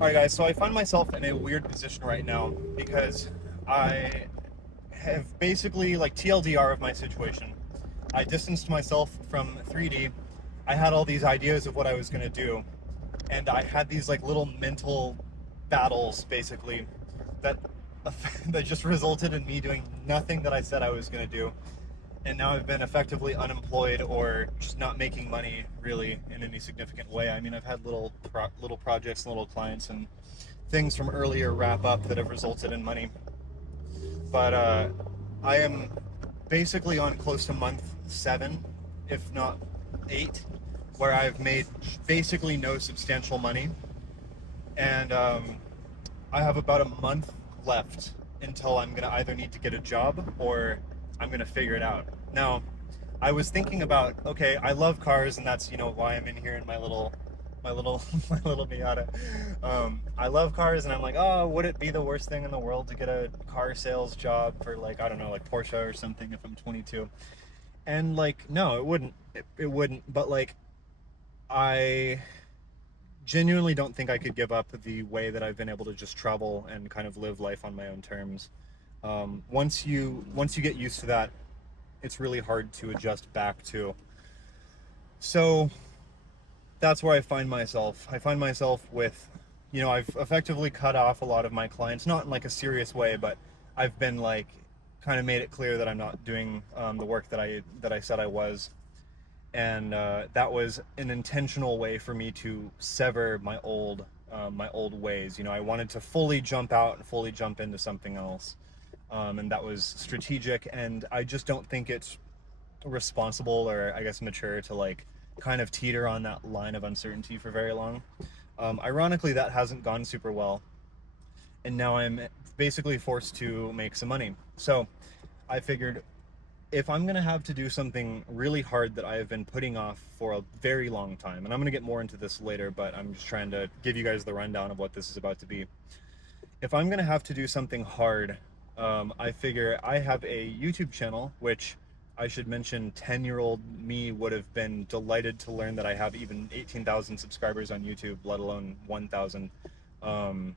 All right, guys. So I find myself in a weird position right now because I have basically, like, TLDR of my situation. I distanced myself from 3D. I had all these ideas of what I was going to do, and I had these like little mental battles basically that that just resulted in me doing nothing that I said I was going to do. And now I've been effectively unemployed or just not making money really in any significant way. I mean, I've had little projects, little clients, and things from earlier wrap up that have resulted in money. But I am basically on close to month 7, if not 8, where I've made basically no substantial money, and I have about a month left until I'm gonna either need to get a job or I'm gonna figure it out. Now, I was thinking about, okay, I love cars, and that's why I'm in here in my little my little Miata. I love cars, and I'm like, oh, would it be the worst thing in the world to get a car sales job for, like, I don't know, like Porsche or something if I'm 22? And like, no, it wouldn't. It wouldn't. But like, I genuinely don't think I could give up the way that I've been able to just travel and kind of live life on my own terms. Once you get used to that, it's really hard to adjust back to. So that's where I find myself. I find myself with, I've effectively cut off a lot of my clients, not in like a serious way, but I've been like kind of made it clear that I'm not doing the work that I said I was, and that was an intentional way for me to sever my old ways. I wanted to fully jump out and fully jump into something else, and that was strategic. And I just don't think it's responsible, or I guess mature, to like kind of teeter on that line of uncertainty for very long. Ironically, that hasn't gone super well, and now I'm basically forced to make some money. So I figured, if I'm going to have to do something really hard that I have been putting off for a very long time, and I'm going to get more into this later, but I'm just trying to give you guys the rundown of what this is about to be. If I'm going to have to do something hard, I figure I have a YouTube channel, which I should mention 10-year-old me would have been delighted to learn that I have even 18,000 subscribers on YouTube, let alone 1,000. Um,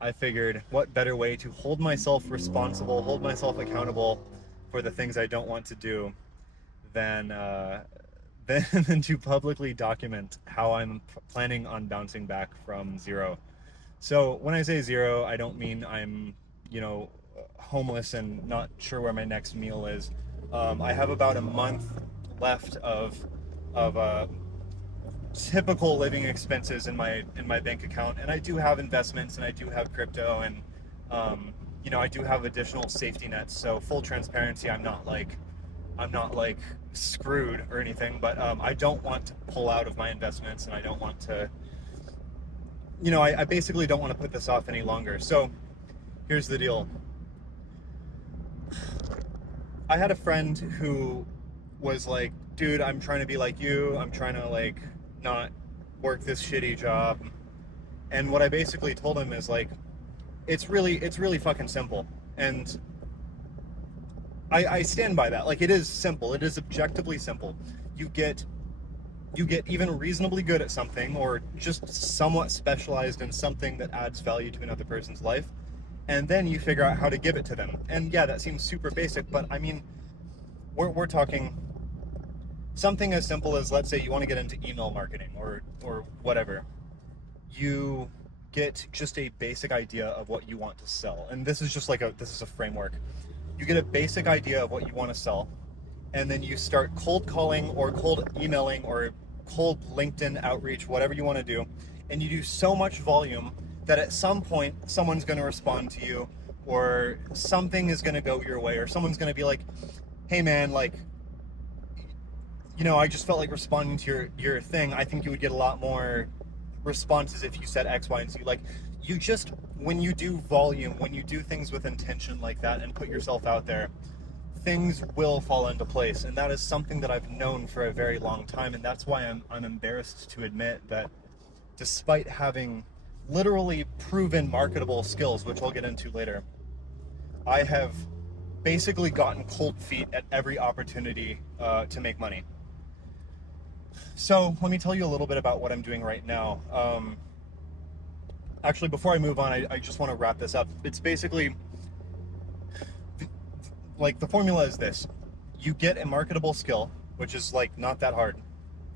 I figured, what better way to hold myself responsible, hold myself accountable for the things I don't want to do than than to publicly document how I'm planning on bouncing back from zero. So when I say zero, I don't mean I'm, homeless and not sure where my next meal is. I have about a month left of typical living expenses in my bank account, and I do have investments, and I do have crypto, and I do have additional safety nets. So full transparency, I'm not like screwed or anything, but I don't want to pull out of my investments, and I don't want to, I basically don't want to put this off any longer. So here's the deal. I had a friend who was like, dude, I'm trying to be like you. I'm trying to like not work this shitty job. And what I basically told him is like, it's really fucking simple. And I stand by that. Like, it is simple. It is objectively simple. You get you get even reasonably good at something, or just somewhat specialized in something that adds value to another person's life, and then you figure out how to give it to them. And yeah, that seems super basic, but I mean, we're talking something as simple as, let's say you want to get into email marketing or whatever. You get just a basic idea of what you want to sell, and this is a framework. You get a basic idea of what you want to sell, and then you start cold calling or cold emailing or cold LinkedIn outreach, whatever you want to do, and you do so much volume that at some point someone's going to respond to you, or something is going to go your way, or someone's going to be like, hey man, like, I just felt like responding to your thing. I think you would get a lot more responses if you said X, Y, and Z. Like, you just, when you do volume, when you do things with intention like that and put yourself out there, things will fall into place. And that is something that I've known for a very long time. And that's why I'm embarrassed to admit that, despite having literally proven marketable skills, which we'll get into later, I have basically gotten cold feet at every opportunity to make money. So let me tell you a little bit about what I'm doing right now. actually, before I move on, I just want to wrap this up. It's basically like the formula is this: you get a marketable skill, which is like not that hard.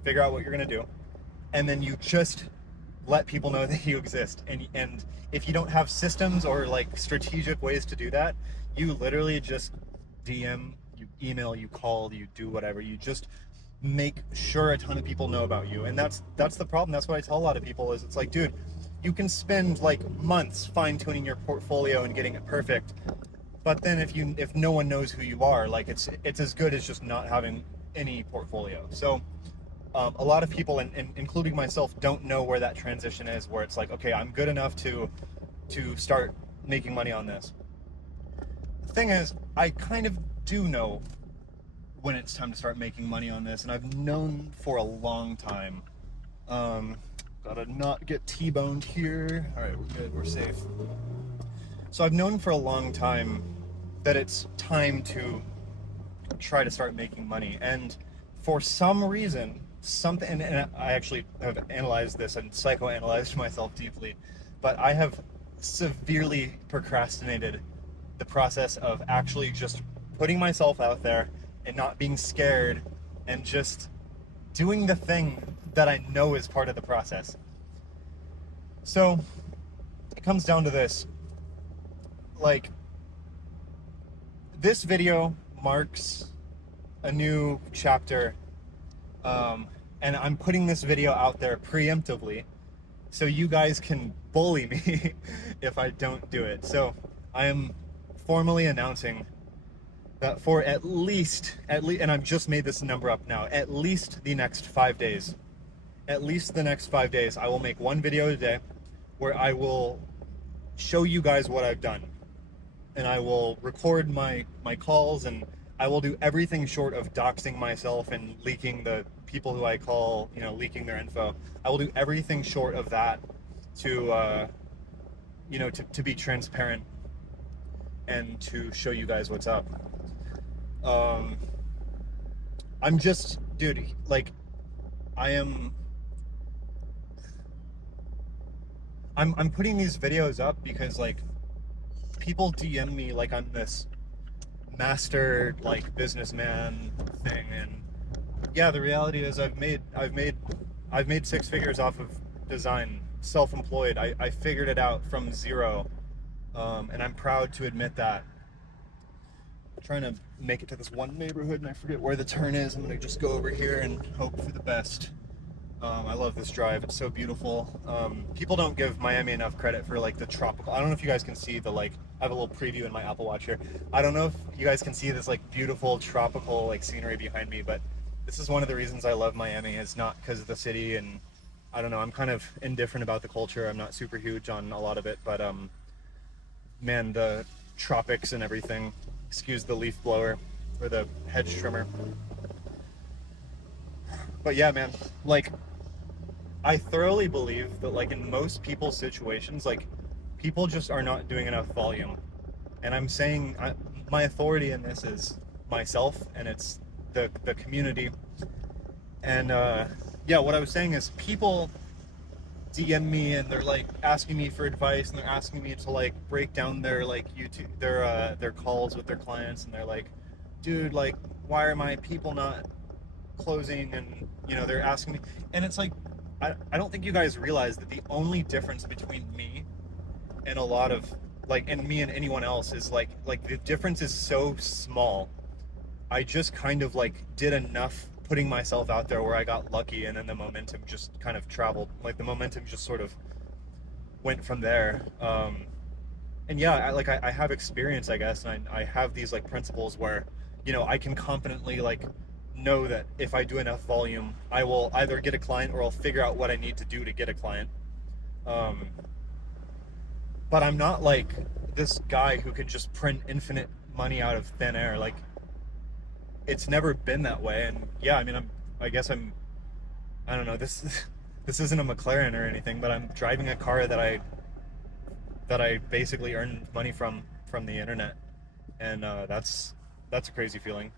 Figure out what you're gonna do, and then you just let people know that you exist. And if you don't have systems or like strategic ways to do that, you literally just DM, you email, you call, you do whatever. You just make sure a ton of people know about you. And that's the problem. That's what I tell a lot of people is it's like, dude, you can spend like months fine tuning your portfolio and getting it perfect, but then if no one knows who you are, like it's as good as just not having any portfolio. So a lot of people, and including myself, don't know where that transition is, where it's like, okay, I'm good enough to start making money on this. The thing is, I kind of do know when it's time to start making money on this, and I've known for a long time. Um, Gotta not get T-boned here. All right, we're good, we're safe. So I've known for a long time that it's time to try to start making money, and for some reason, something, and I actually have analyzed this and psychoanalyzed myself deeply, but I have severely procrastinated the process of actually just putting myself out there and not being scared and just doing the thing that I know is part of the process. So it comes down to this. Like, this video marks a new chapter, and I'm putting this video out there preemptively so you guys can bully me if I don't do it. So I am formally announcing that for and I've just made this number up now, at least the next 5 days, I will make one video a day where I will show you guys what I've done, and I will record my calls, and I will do everything short of doxing myself and leaking the people who I call, leaking their info. I will do everything short of that to to be transparent and to show you guys what's up. I'm just, dude, like, I am I'm putting these videos up because, like, people DM me like I'm this master, like, businessman thing, and yeah, the reality is I've made six figures off of design, self-employed. I figured it out from zero, and I'm proud to admit that. I'm trying to make it to this one neighborhood and I forget where the turn is. I'm gonna just go over here and hope for the best. I love this drive. It's so beautiful. People don't give Miami enough credit for, like, the tropical. I don't know if you guys can see the, like, I have a little preview in my Apple Watch here. I don't know if you guys can see this, like, beautiful tropical, like, scenery behind me, but this is one of the reasons I love Miami. Is not because of the city, and I don't know. I'm kind of indifferent about the culture. I'm not super huge on a lot of it, but man, the tropics and everything. Excuse the leaf blower or the hedge trimmer. But yeah, man, like, I thoroughly believe that, like, in most people's situations, like, people just are not doing enough volume. And I'm saying, my authority in this is myself, and it's the community. And yeah, what I was saying is, people DM me and they're, like, asking me for advice, and they're asking me to, like, break down their, like, their calls with their clients, and they're like, dude, like, why are my people not closing? And they're asking me, and it's like, I don't think you guys realize that the only difference between me and a lot of, like, and me and anyone else is like the difference is so small. I just kind of, like, did enough putting myself out there where I got lucky, and then the momentum just kind of traveled. Like, the momentum just sort of went from there. And yeah, I have experience, I guess, and I have these, like, principles where I can confidently, like, know that if I do enough volume, I will either get a client or I'll figure out what I need to do to get a client. But I'm not like this guy who can just print infinite money out of thin air. Like, it's never been that way. And yeah, I mean, I guess I don't know, this isn't a McLaren or anything, but I'm driving a car that I basically earned money from the internet, and that's a crazy feeling.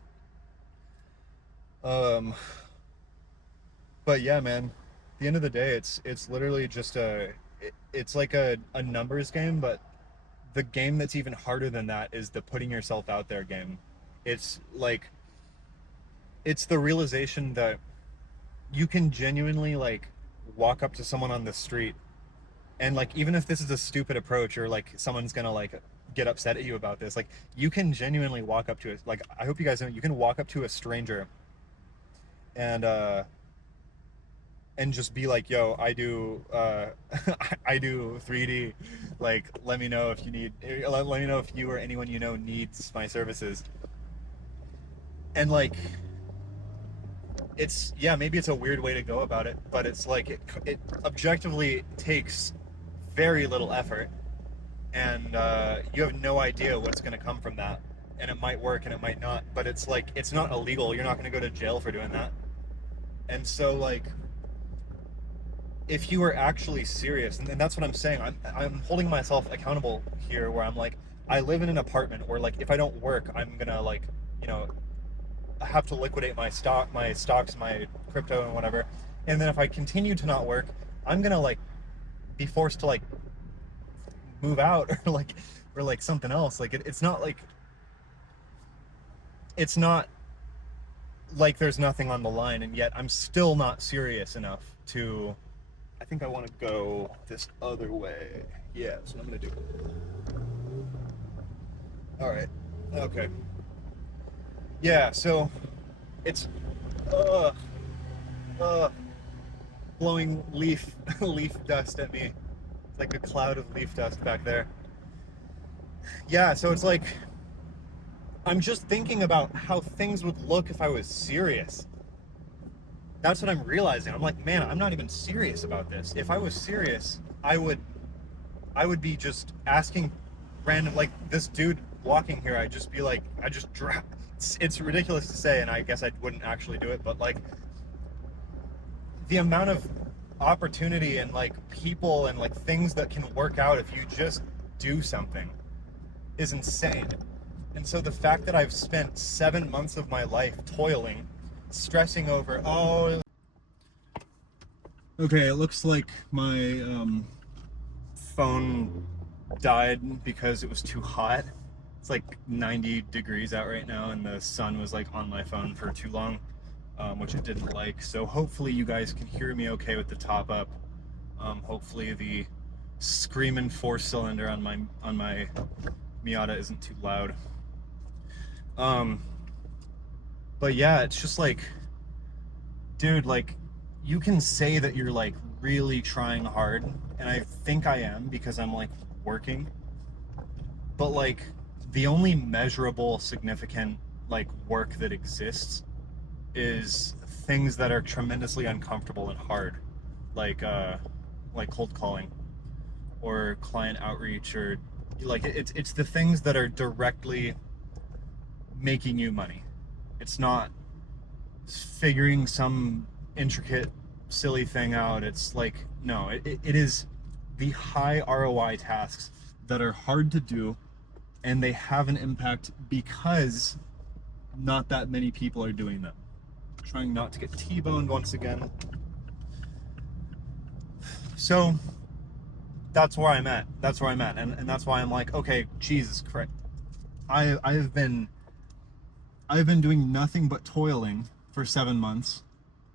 But yeah, man, at the end of the day, it's literally just it's like a numbers game, but the game that's even harder than that is the putting yourself out there game. It's like it's the realization that you can genuinely like walk up to someone on the street and like even if this is a stupid approach or like someone's gonna like get upset at you about this, like you can genuinely walk up to it. Like I hope you guys know you can walk up to a stranger and just be like, yo, I do I do 3D, like let me know if you need, let me know if you or anyone you know needs my services. And like it's, yeah, maybe it's a weird way to go about it, but it's like it objectively takes very little effort, and you have no idea what's going to come from that, and it might work and it might not, but it's like it's not illegal. You're not going to go to jail for doing that. And so like if you were actually serious, and that's what I'm saying, I'm holding myself accountable here, where I'm like, I live in an apartment where like if I don't work, I'm gonna like, you know, have to liquidate my stocks, my crypto and whatever. And then if I continue to not work, I'm gonna like be forced to like move out or like something else. Like it's not like it's not like there's nothing on the line, and yet I'm still not serious enough to. I think I want to go this other way. Yeah, that's what I'm gonna do. All right. Okay. Yeah. So it's uh uh blowing leaf dust at me. It's like a cloud of leaf dust back there. Yeah. So it's like I'm just thinking about how things would look if I was serious. That's what I'm realizing. I'm like, man, I'm not even serious about this. If I was serious, I would be just asking random, like this dude walking here. I'd just be like, I just drop. It's ridiculous to say, and I guess I wouldn't actually do it, but like the amount of opportunity and like people and like things that can work out if you just do something is insane. And so the fact that I've spent 7 months of my life toiling, stressing over, oh, okay, it looks like my phone died because it was too hot. It's like 90 degrees out right now, and the sun was like on my phone for too long, which it didn't like. So hopefully you guys can hear me okay with the top up. Hopefully the screaming 4-cylinder on my Miata isn't too loud. But yeah, it's just like, dude, like you can say that you're like really trying hard, and I think I am because I'm like working, but like the only measurable significant like work that exists is things that are tremendously uncomfortable and hard, like cold calling or client outreach, or like it's the things that are directly making you money. It's not figuring some intricate silly thing out. It's like, no, it is the high ROI tasks that are hard to do, and they have an impact because not that many people are doing them. Trying not to get T-boned once again. So that's where I'm at. And that's why I'm like, okay, Jesus Christ. I've been doing nothing but toiling for 7 months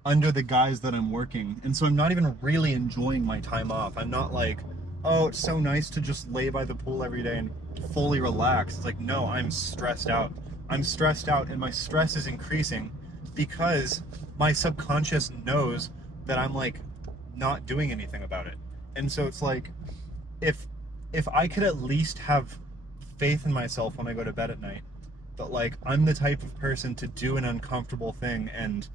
under the guise that I'm working. And so I'm not even really enjoying my time off. I'm not like, oh, it's so nice to just lay by the pool every day and fully relax. It's like, no, I'm stressed out. I'm stressed out, and my stress is increasing because my subconscious knows that I'm like not doing anything about it. And so it's like, if I could at least have faith in myself when I go to bed at night, that like I'm the type of person to do an uncomfortable thing, and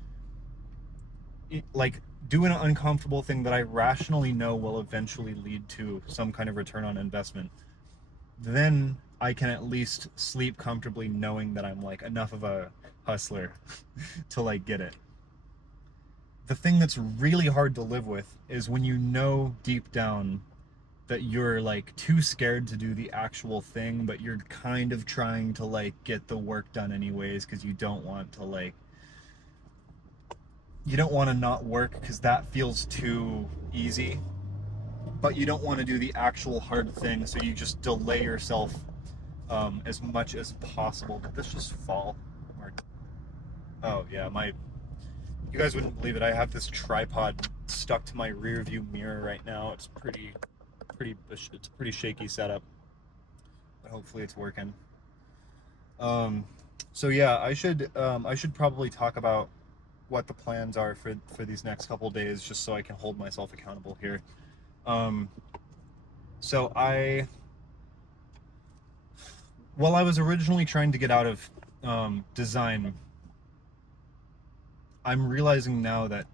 like do an uncomfortable thing that I rationally know will eventually lead to some kind of return on investment, then I can at least sleep comfortably knowing that I'm like enough of a hustler to like get it. The thing that's really hard to live with is when you know deep down that you're like too scared to do the actual thing, but you're kind of trying to like get the work done anyways because you don't want to not work because that feels too easy. but you don't want to do the actual hard thing, so you just delay yourself as much as possible. Did this just fall? Or, oh yeah, you guys wouldn't believe it. I have this tripod stuck to my rear view mirror right now. It's it's a pretty shaky setup, but hopefully it's working. So yeah, I should probably talk about what the plans are for these next couple days, just so I can hold myself accountable here. Um, so I was originally trying to get out of design, I'm realizing now that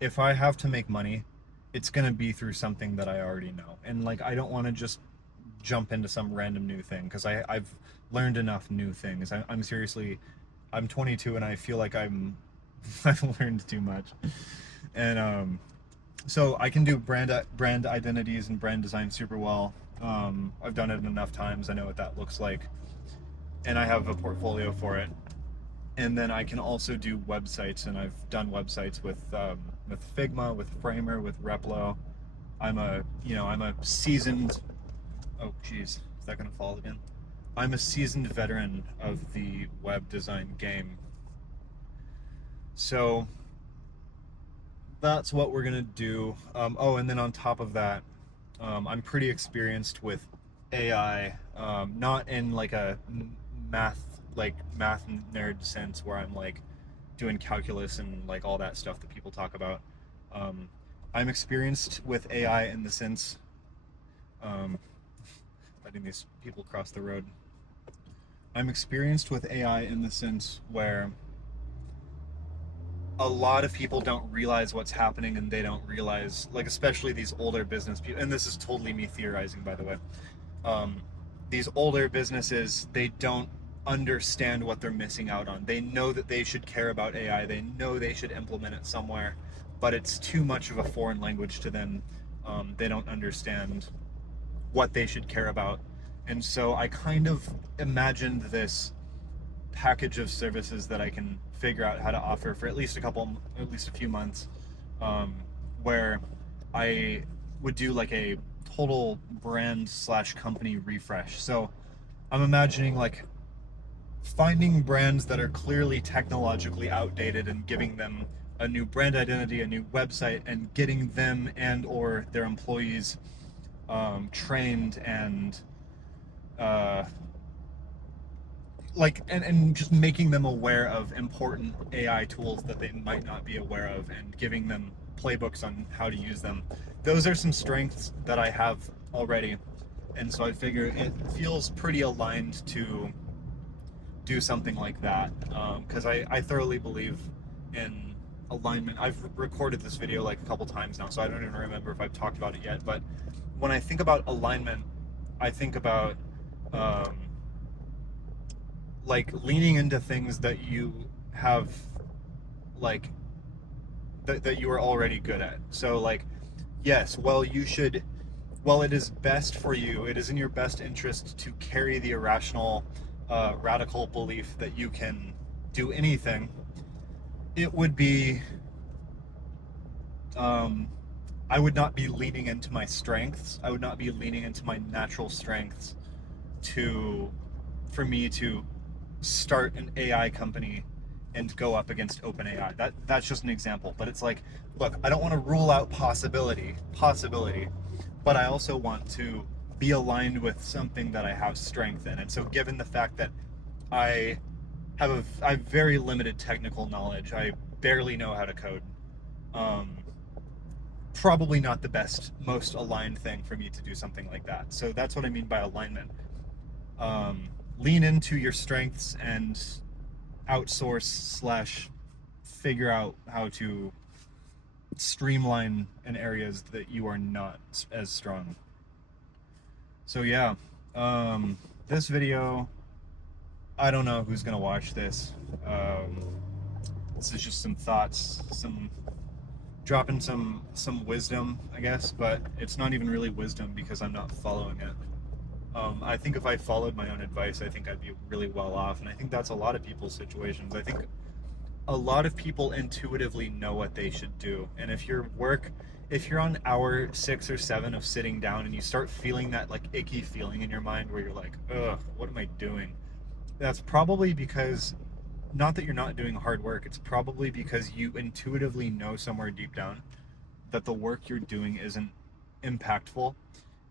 if I have to make money, it's gonna be through something that I already know, and like I don't want to just jump into some random new thing because I've learned enough new things. I'm seriously, I'm 22 and I feel like I've learned too much, and so I can do brand identities and brand design super well. I've done it enough times. I know what that looks like, and I have a portfolio for it. And then I can also do websites, and I've done websites with Figma, with Framer, with Replo. I'm a seasoned. Oh, geez, is that gonna fall again? I'm a seasoned veteran of the web design game. So that's what we're gonna do. Oh, and then on top of that, I'm pretty experienced with AI, not in like a math nerd sense where I'm like doing calculus and like all that stuff that people talk about. I'm experienced with AI in the sense, letting these people cross the road. I'm experienced with AI in the sense where a lot of people don't realize what's happening, and they don't realize, like, especially these older business people, and this is totally me theorizing, by the way. These older businesses, they don't understand what they're missing out on. They know that they should care about AI, they know they should implement it somewhere, but it's too much of a foreign language to them. They don't understand what they should care about. And so I kind of imagined this package of services that I can figure out how to offer for at least a few months, where I would do like a total brand slash company refresh. So I'm imagining like finding brands that are clearly technologically outdated and giving them a new brand identity, a new website, and getting them and or their employees trained and and just making them aware of important AI tools that they might not be aware of, and giving them playbooks on how to use them. Those are some strengths that I have already, and so I figure it feels pretty aligned to do something like that, because I thoroughly believe in alignment. I've recorded this video like a couple times now, so I don't even remember if I've talked about it yet, but when I think about alignment, I think about like leaning into things that you have, like that you are already good at. So like, yes, well, it is best for you, it is in your best interest to carry the irrational, radical belief that you can do anything. It would be, I would not be leaning into my strengths. I would not be leaning into my natural strengths for me to start an AI company and go up against OpenAI. That's just an example, but it's like, look, I don't want to rule out possibility, but I also want to be aligned with something that I have strength in. And so given the fact that I have very limited technical knowledge, I barely know how to code, probably not the best, most aligned thing for me to do something like that. So that's what I mean by alignment. Lean into your strengths and outsource slash figure out how to streamline in areas that you are not as strong. So yeah, this video, I don't know who's gonna watch this. This is just some thoughts, dropping some wisdom, I guess, but it's not even really wisdom because I'm not following it. I think if I followed my own advice, I think I'd be really well off, and I think that's a lot of people's situations. I think a lot of people intuitively know what they should do. And if you're on hour 6 or 7 of sitting down and you start feeling that like icky feeling in your mind where you're like, ugh, what am I doing? That's probably because, not that you're not doing hard work, it's probably because you intuitively know somewhere deep down that the work you're doing isn't impactful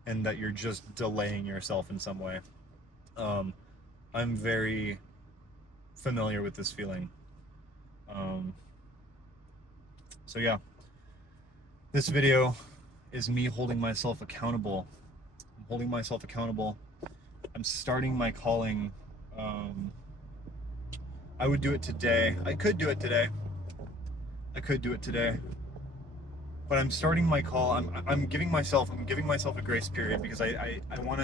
and that you're just delaying yourself in some way. Um, I'm very familiar with this feeling. Um, so yeah, this video is me holding myself accountable. I'm holding myself accountable. I'm starting my calling. Um, I would do it today. I could do it today. I could do it today. But I'm starting my call. I'm giving myself a grace period because I want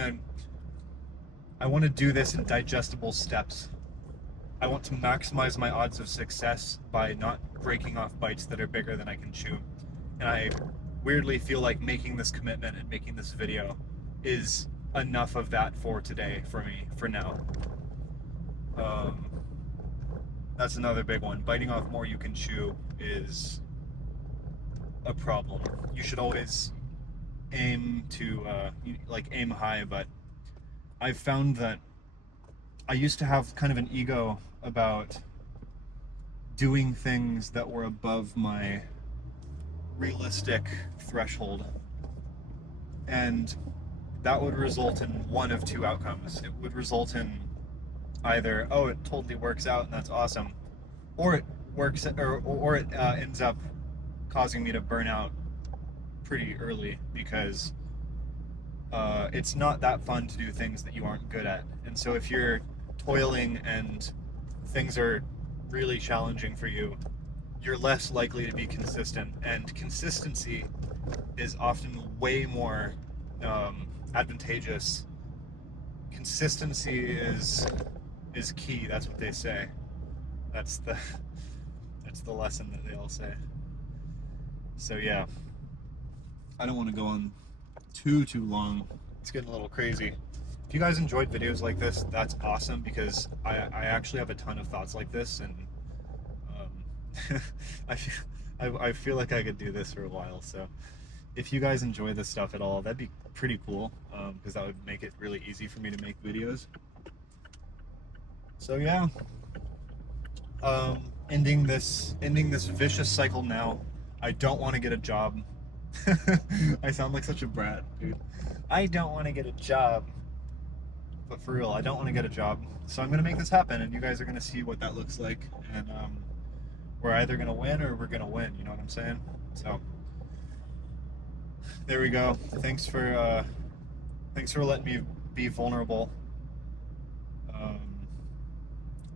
to do this in digestible steps. I want to maximize my odds of success by not breaking off bites that are bigger than I can chew. And I weirdly feel like making this commitment and making this video is enough of that for today, for me, for now. That's another big one. Biting off more you can chew is a problem. You should always aim to aim high, but I've found that I used to have kind of an ego about doing things that were above my realistic threshold, and that would result in one of two outcomes. It would result in either, oh, it totally works out and that's awesome, or it works, or it ends up causing me to burn out pretty early because it's not that fun to do things that you aren't good at. And so if you're toiling and things are really challenging for you, you're less likely to be consistent. And consistency is often way more advantageous. Consistency is key. That's what they say. That's the lesson that they all say. So yeah, I don't want to go on too long. It's getting a little crazy. If you guys enjoyed videos like this, that's awesome, because I actually have a ton of thoughts like this, and I feel like I could do this for a while. So if you guys enjoy this stuff at all, that'd be pretty cool, because that would make it really easy for me to make videos. So yeah, ending this vicious cycle now. I don't want to get a job. I sound like such a brat, dude. I don't want to get a job. But for real, I don't want to get a job. So I'm going to make this happen, and you guys are going to see what that looks like. And we're either going to win or we're going to win, you know what I'm saying? So there we go. Thanks for letting me be vulnerable.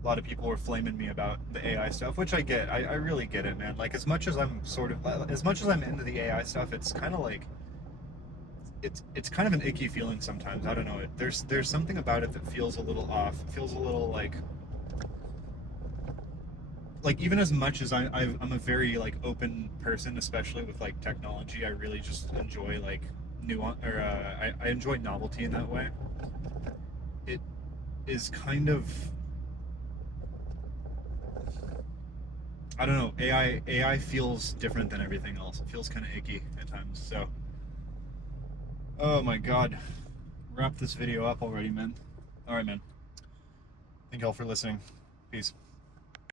A lot of people were flaming me about the AI stuff, which I get. I really get it, man. Like, as much as I'm into the AI stuff, it's kind of like, it's kind of an icky feeling sometimes. I don't know. There's something about it that feels a little off. It feels a little like even as much as I'm a very like open person, especially with like technology, I really just enjoy like nuance, or I enjoy novelty in that way. It is kind of, I don't know, AI feels different than everything else. It feels kind of icky at times. So, oh my god, wrap this video up already, man. All right, man. Thank y'all for listening. Peace.